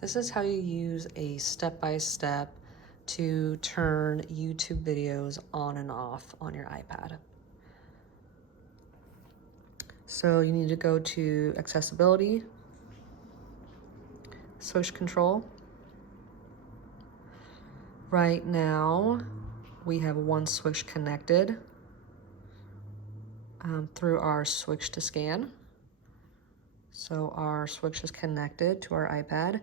This is how you use a step-by-step to turn YouTube videos on and off on your iPad. So you need to go to Accessibility, Switch Control. Right now, we have one switch connected through our switch to scan. So our switch is connected to our iPad.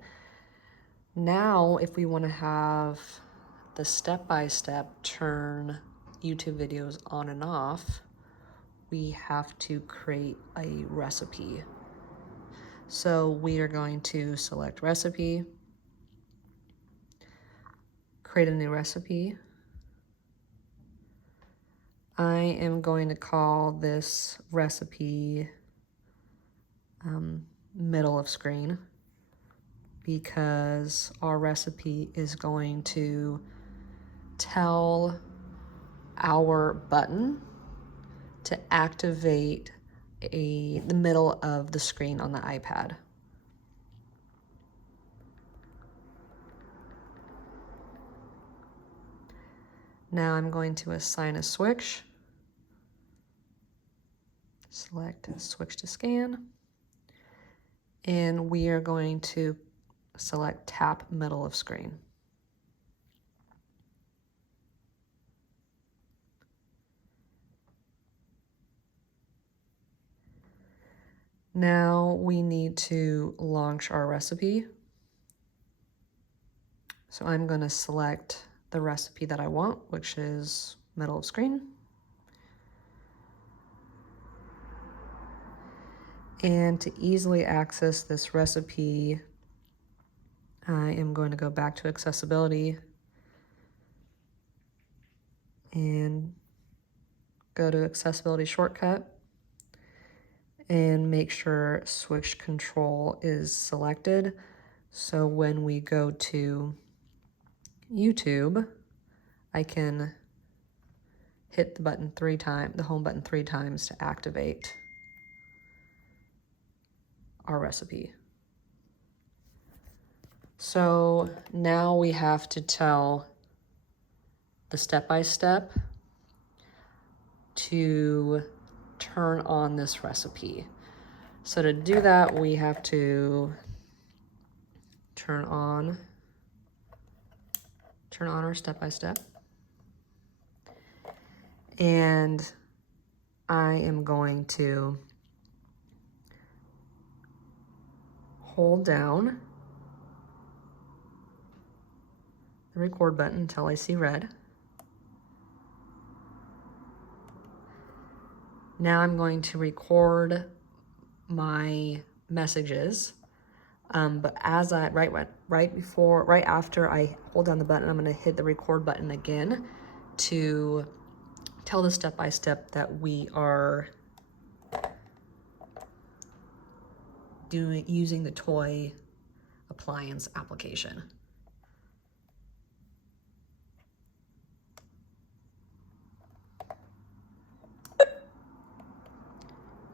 Now, if we want to have the step-by-step turn YouTube videos on and off, we have to create a recipe. So we are going to select Recipe, create a new recipe. I am going to call this recipe middle of screen, because our recipe is going to tell our button to activate the middle of the screen on the iPad. Now I'm going to assign a switch. Select Switch to Scan. And we are going to select Tap Middle of Screen. Now we need to launch our recipe. So I'm going to select the recipe that I want, which is middle of screen. And to easily access this recipe, I am going to go back to Accessibility and go to Accessibility Shortcut and make sure Switch Control is selected. So when we go to YouTube, I can hit the button 3 times, the home button 3 times to activate our recipe. So now we have to tell the step-by-step to turn on this recipe. So to do that, we have to turn on our step-by-step. And I am going to hold down the record button until I see red. Now I'm going to record my messages, but as right after I hold down the button, I'm going to hit the record button again to tell the step-by-step that we are using the toy appliance application.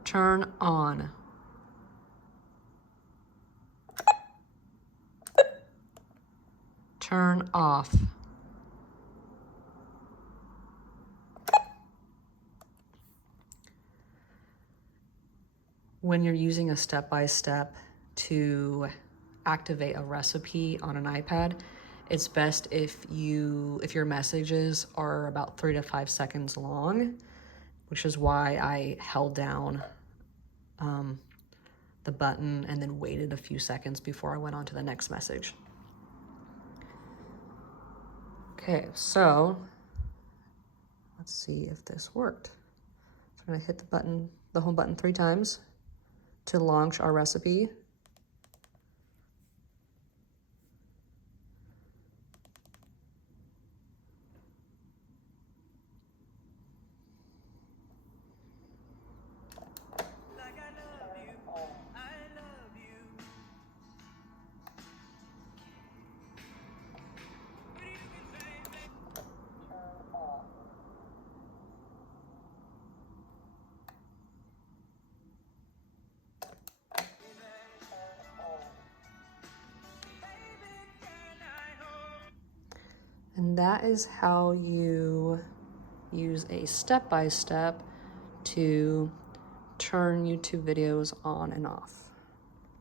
Turn on. Turn off. When you're using a step-by-step to activate a recipe on an iPad, it's best if your messages are about 3 to 5 seconds long, which is why I held down the button and then waited a few seconds before I went on to the next message. Okay, so let's see if this worked. So I'm gonna hit the home button 3 times to launch our recipe. And that is how you use a step-by-step to turn YouTube videos on and off.